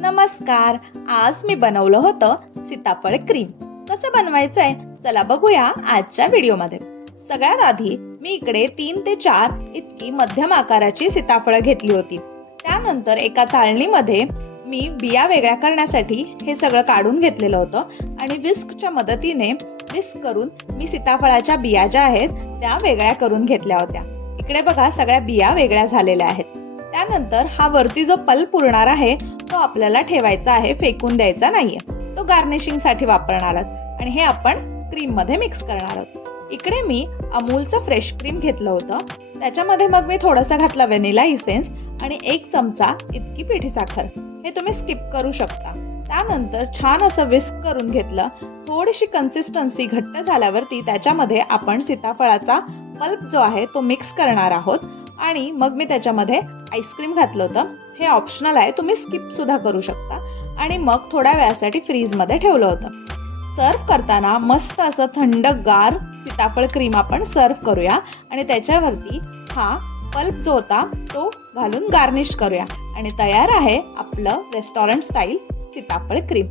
नमस्कार. आज मी बनवलं होतं सीताफळ क्रीम. कसं बनवायचंय चला बघूया आजच्या व्हिडिओमध्ये. सगळ्यात आधी मी इकडे 3 ते 4 इतकी मध्यम आकाराची सीताफळं घेतली होती. त्यानंतर एका चाळणीमध्ये मी बिया वेगळ्या करण्यासाठी हे सगळं काढून घेतलेलं होतं आणि विस्कच्या मदतीने विस्क करून मी सीताफळाच्या बिया ज्या आहेत त्या वेगळ्या करून घेतल्या होत्या. इकडे बघा सगळ्या बिया वेगळ्या झालेल्या आहेत. त्यानंतर हा वरती जो पल्प उरणार आहे तो आपल्याला ठेवायचा आहे, फेकून द्यायचा नाहीये. तो गार्निशिंग साठी वापरणार आहोत आणि हे आपण क्रीम मध्ये मिक्स करणार आहोत. इकडे मी अमूलचं फ्रेश क्रीम घेतलं होतं. त्याच्यामध्ये मग मी थोडंसं घातलं व्हॅनिला इसेन्स आणि 1 चमचा इतकी पिठी साखर. हे तुम्ही स्किप करू शकता. त्यानंतर छान असं विस्क करून घेतलं. थोडीशी कन्सिस्टन्सी घट्ट झाल्यावरती त्याच्यामध्ये आपण सीताफळाचा पल्प जो आहे तो मिक्स करणार आहोत आणि मग मी त्याच्यामध्ये आईस्क्रीम घातलं होतं. हे ऑप्शनल आहे, तुम्ही स्किप सुद्धा करू शकता. आणि मग थोड्या वेळासाठी फ्रीजमध्ये ठेवलं होतं. सर्व करताना मस्त असं थंडगार सीताफळ क्रीम आपण सर्व करूया आणि त्याच्यावरती हा पल्प जो होता तो घालून गार्निश करूया आणि तयार आहे आपलं रेस्टॉरंट स्टाईल सीताफळ क्रीम.